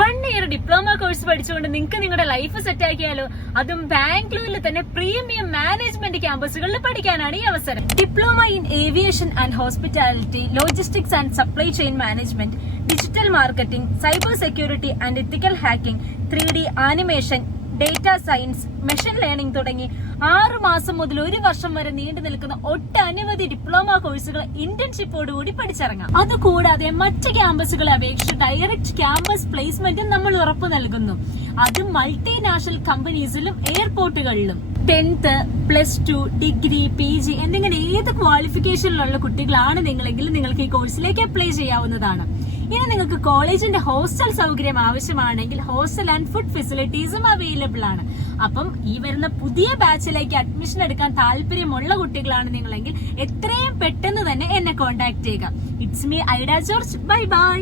1 year diploma course പഠിച്ചുകൊണ്ട് നിങ്ങൾക്ക് നിങ്ങളുടെ ലൈഫ് സെറ്റ് ആക്കിയാലോ? അതും ബാംഗ്ലൂരിൽ തന്നെ പ്രീമിയം മാനേജ്മെന്റ് ക്യാമ്പസുകളിൽ പഠിക്കാനാണ് ഈ അവസരം. Diploma in aviation and hospitality, logistics and supply chain management, digital marketing, cyber security and ethical hacking, 3D animation, data science, machine learning തുടങ്ങി 6 മാസം മുതൽ 1 വർഷം വരെ നീണ്ടു നിൽക്കുന്ന ഒട്ടനവധി ഡിപ്ലോമ കോഴ്സുകൾ ഇന്റേൺഷിപ്പോടുകൂടി പഠിച്ചിറങ്ങാം. അതുകൂടാതെ മറ്റ് ക്യാമ്പസുകളെ അപേക്ഷിച്ച് ഡയറക്റ്റ് ക്യാമ്പസ് പ്ലേസ്മെന്റും നമ്മൾ ഉറപ്പു നൽകുന്നു. അത് മൾട്ടിനാഷണൽ കമ്പനീസിലും എയർപോർട്ടുകളിലും. 10th, +2, ഡിഗ്രി, PG എന്നിങ്ങനെ ഏത് ക്വാളിഫിക്കേഷനിലുള്ള കുട്ടികളാണ് നിങ്ങളെങ്കിൽ നിങ്ങൾക്ക് ഈ കോഴ്സിലേക്ക് അപ്ലൈ ചെയ്യാവുന്നതാണ്. ഇനി നിങ്ങൾക്ക് കോളേജിന്റെ ഹോസ്റ്റൽ സൗകര്യം ആവശ്യമാണെങ്കിൽ ഹോസ്റ്റൽ ആൻഡ് ഫുഡ് ഫെസിലിറ്റീസും അവൈലബിൾ ആണ്. അപ്പം ഈ വരുന്ന പുതിയ ബാച്ചിലേക്ക് അഡ്മിഷൻ എടുക്കാൻ താല്പര്യമുള്ള കുട്ടികളാണ് നിങ്ങളെങ്കിൽ എത്രയും പെട്ടെന്ന് തന്നെ എന്നെ കോൺടാക്ട് ചെയ്യുക. It's me Ida George. Bye by.